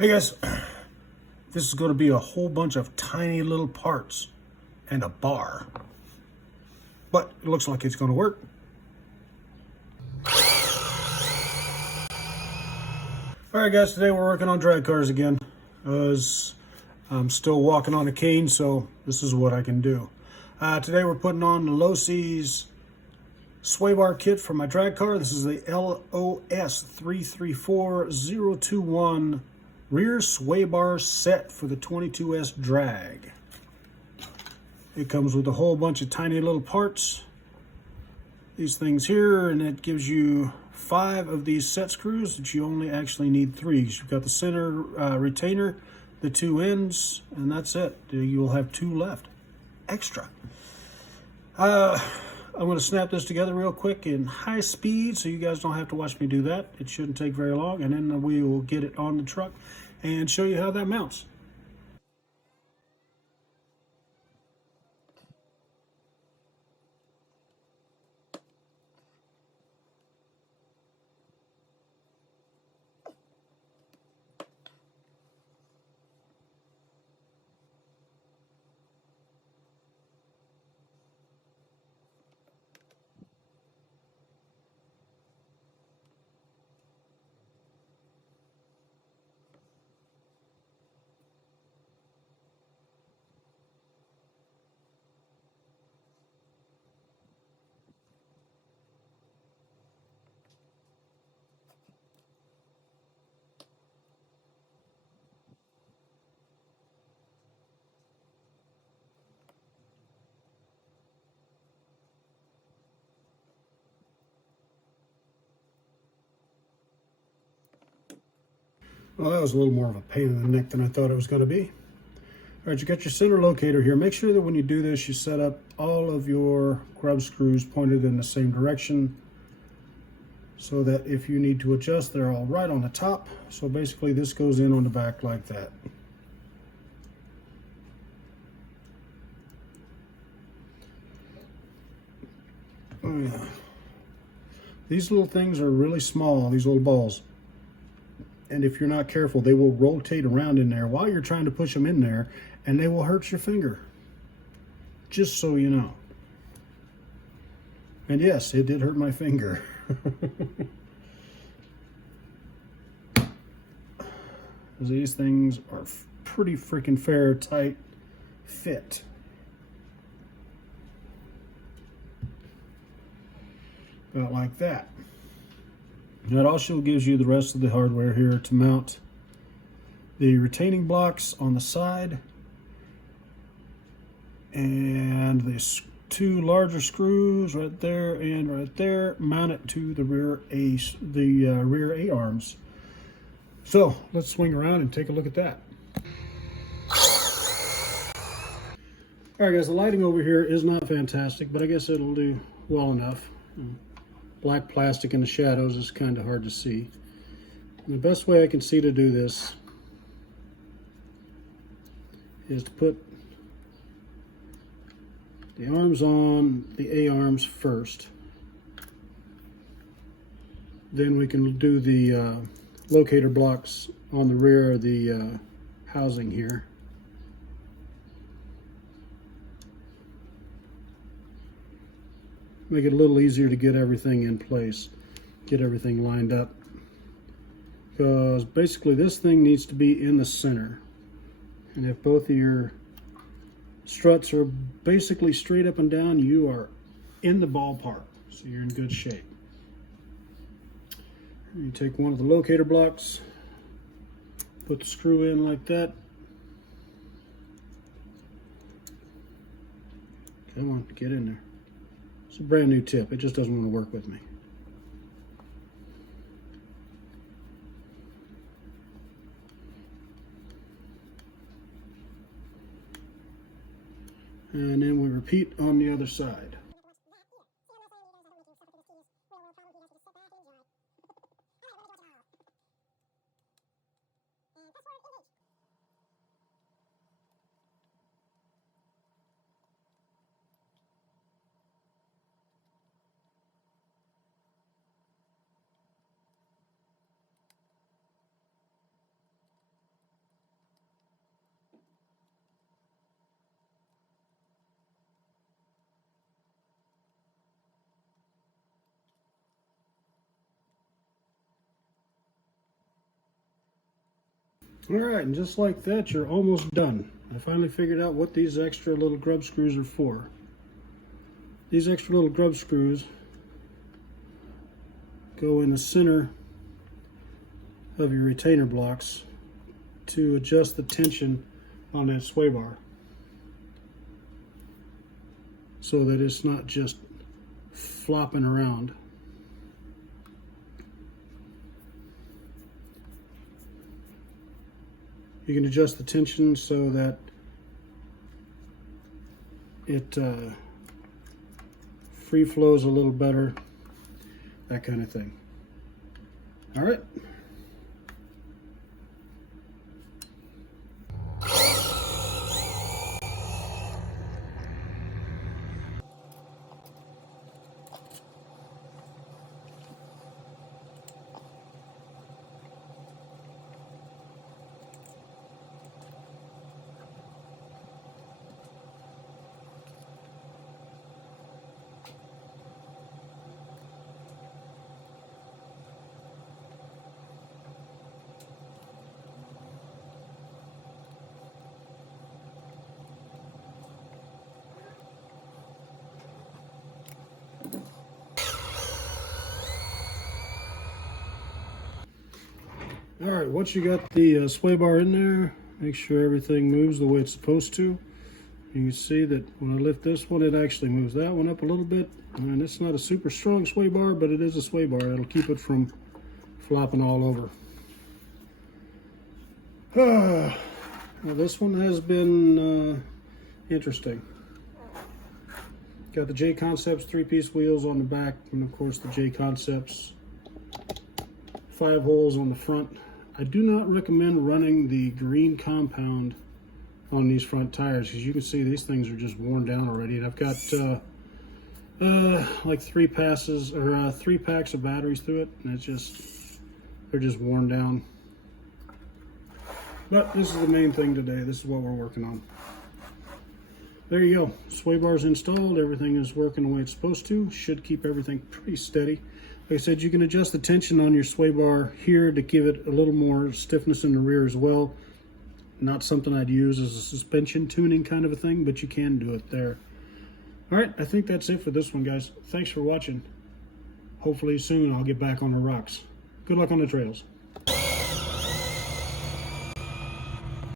Hey guys, this is going to be a whole bunch of tiny little parts and a bar, but it looks like it's going to work. Alright guys, today we're working on drag cars again, because I'm still walking on a cane, so this is what I can do. Today we're putting on the Losi's sway bar kit for my drag car. This is the LOS 334021 rear sway bar set for the 22S drag. It comes with a whole bunch of tiny little parts, these things here, and it gives you 5 of these set screws that you only actually need 3. You've got the center retainer, the 2 ends, and that's it. You'll have 2 left extra. I'm going to snap this together real quick in high speed so you guys don't have to watch me do that. It shouldn't take very long, and then we will get it on the truck and show you how that mounts. Well, that was a little more of a pain in the neck than I thought it was going to be. All right, you got your center locator here. Make sure that when you do this, you set up all of your grub screws pointed in the same direction so that if you need to adjust, they're all right on the top. So basically this goes in on the back like that. Oh yeah. These little things are really small, these little balls. And if you're not careful, they will rotate around in there while you're trying to push them in there, and they will hurt your finger. Just so you know. And yes, it did hurt my finger. These things are pretty freaking fair, tight fit. About like that. That also gives you the rest of the hardware here to mount the retaining blocks on the side, and the 2 larger screws right there and right there mount it to the rear A-arms. So let's swing around and take a look at that. All right guys, the lighting over here is not fantastic, but I guess it'll do well enough. Black plastic in the shadows is kind of hard to see. And the best way I can see to do this is to put the arms on the A-arms first. Then we can do the locator blocks on the rear of the housing here. Make it a little easier to get everything in place, get everything lined up. Because basically this thing needs to be in the center. And if both of your struts are basically straight up and down, you are in the ballpark. So you're in good shape. And you take one of the locator blocks, put the screw in like that. Come on, get in there. It's a brand new tip. It just doesn't want to work with me. And then we repeat on the other side. All right, and just like that, you're almost done. I finally figured out what these extra little grub screws are for. These extra little grub screws go in the center of your retainer blocks to adjust the tension on that sway bar so that it's not just flopping around. You can adjust the tension so that it free flows a little better, that kind of thing. All right. All right, once you got the sway bar in there, make sure everything moves the way it's supposed to. You can see that when I lift this one, it actually moves that one up a little bit. And it's not a super strong sway bar, but it is a sway bar. It'll keep it from flopping all over. Well, this one has been interesting. Got the J Concepts 3-piece wheels on the back, and of course the J Concepts 5 holes on the front. I do not recommend running the green compound on these front tires because you can see these things are just worn down already. And I've got like 3 packs of batteries through it, and they're just worn down. But this is the main thing today. This is what we're working on. There you go. Sway bar's installed. Everything is working the way it's supposed to. Should keep everything pretty steady. Like I said, you can adjust the tension on your sway bar here to give it a little more stiffness in the rear as well. Not something I'd use as a suspension tuning kind of a thing, but you can do it there. All right, I think that's it for this one, guys. Thanks for watching. Hopefully soon I'll get back on the rocks. Good luck on the trails.